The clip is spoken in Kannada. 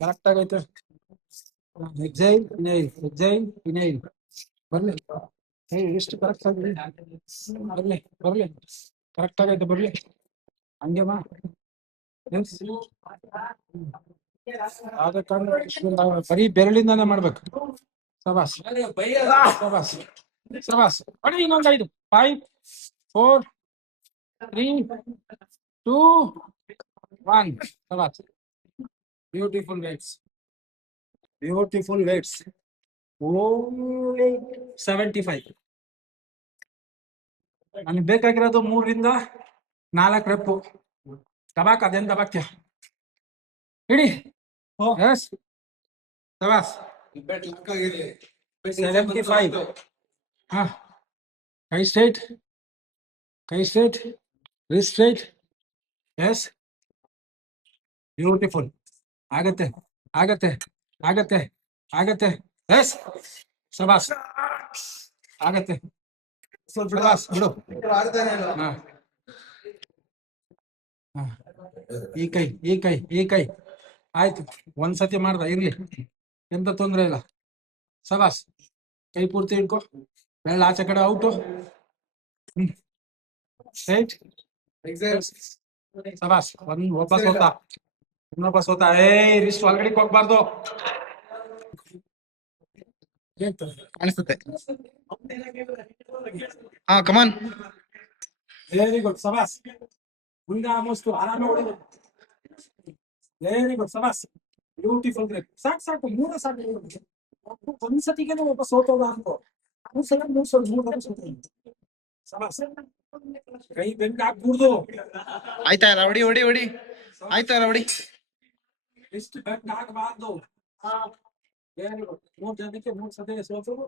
ಕರೆಕ್ಟ್ ಆಗೈತೆ. Exhale inhale, exhale inhale. ಬರ್ಲಿ ಎಷ್ಟು ಕರೆಕ್ಟ್ ಆಗಿ ಬರ್ಲಿ ಬರ್ಲಿ. ಕರೆಕ್ಟ್ ಆಗೈತೆ ಬರ್ಲಿ. ಹಂಗೆ ಮಾ ಆದ ಕಾರಣ ಬರೀ ಬೆರಳಿಂದಾನೆ ಮಾಡ್ಬೇಕು. ಸಬಾಸ್ ಸಬಾಸ್ ಸಬಾಸ್. ಬರೀ ಇನ್ನೊಂದು 5 5 4 3 2 1. ಸಬಾಸ್. Beautiful weights, beautiful weights. Only 75. ನನಗೆ ಬೇಕಾಗಿರೋದು 3 ರಿಂದ 4 ರೆಪ್ಪು. ದಬಾಕ್ ಅದೇನು ದಬಾಕ್ಯ ಇಡಿ. ಎಸ್ ಸಬಾಸ್. 75. ಹಾ, ಕೈ ಸ್ಟ್ರೈಟ್, ಕೈ straight, wrist straight. Yes, beautiful. ಆಗತ್ತೆ ಆಗತ್ತೆ ಆಗತ್ತೆ ಆಗತ್ತೆ. ಎಸ್ ಸಬಾಸ್. ಆಗತ್ತೆ. ಸಬಾಸ್ ಬಿಡು. ಹಾ, ಈ ಕೈ ಈ ಕೈ ಈ ಕೈ. ಆಯ್ತು, ಒಂದ್ಸತಿ ಮಾಡ್ದ ಇರ್ಲಿ, ಎಂತ ತೊಂದ್ರೆ ಇಲ್ಲ. ಸಬಾಸ್. ಕೈ ಪೂರ್ತಿ ಹಿಡ್ಕೊ. ಬೆರಳು ಆಚೆ ಕಡೆ ಔಟು. ಸ್ಟ್ರೈಟ್. ಸಬಾಸ್. ಒಬ್ಬ ಸೋತ, ಇನ್ನೊಬ್ಬ ಸೋತ. ರಿಸ್ಟ್ ಒಳಗಡೆ ಹೋಗ್ಬಾರ್ದು. ಕಾಣಿಸುತ್ತೆ. ಹಾ, ಕಮಾನ್. Very good. ಸಬಾಸ್. ಮುಂದೆ ಆಲ್ಮೋಸ್ಟ್ ಆರಾಮ ಹೊಡಿದು. Very good. ಸಬಾಸ್. Beautiful great. ಸಾಕು ಸಾಕು, 3 ಸಾಕು. ಒಂದ್ಸತಿಗೆ ಒಬ್ಬ ಸೋತೋದ ಅನ್ಕೋ. 3 ಸಲ 3 ಸಲ 3 ಸೋತ. ಸಬಾಸ್. ಕೈ ಬೆಂಡ್ ಹಾಕ್ಬೂರ್ದು. ಆಯ್ತಾ ಇಲ್ಲ, ಹೊಡಿ ಹೊಡಿ ಹೊಡಿ. ಆಯ್ತಾ ಇಲ್ಲ, ಹೊಡಿ. ಎಷ್ಟು ಬೆಂಡ್ ಹಾಕಬಾರ್ದು. Very good. 3 ಜನಕ್ಕೆ 3 ಸತಿ ಸೋತು.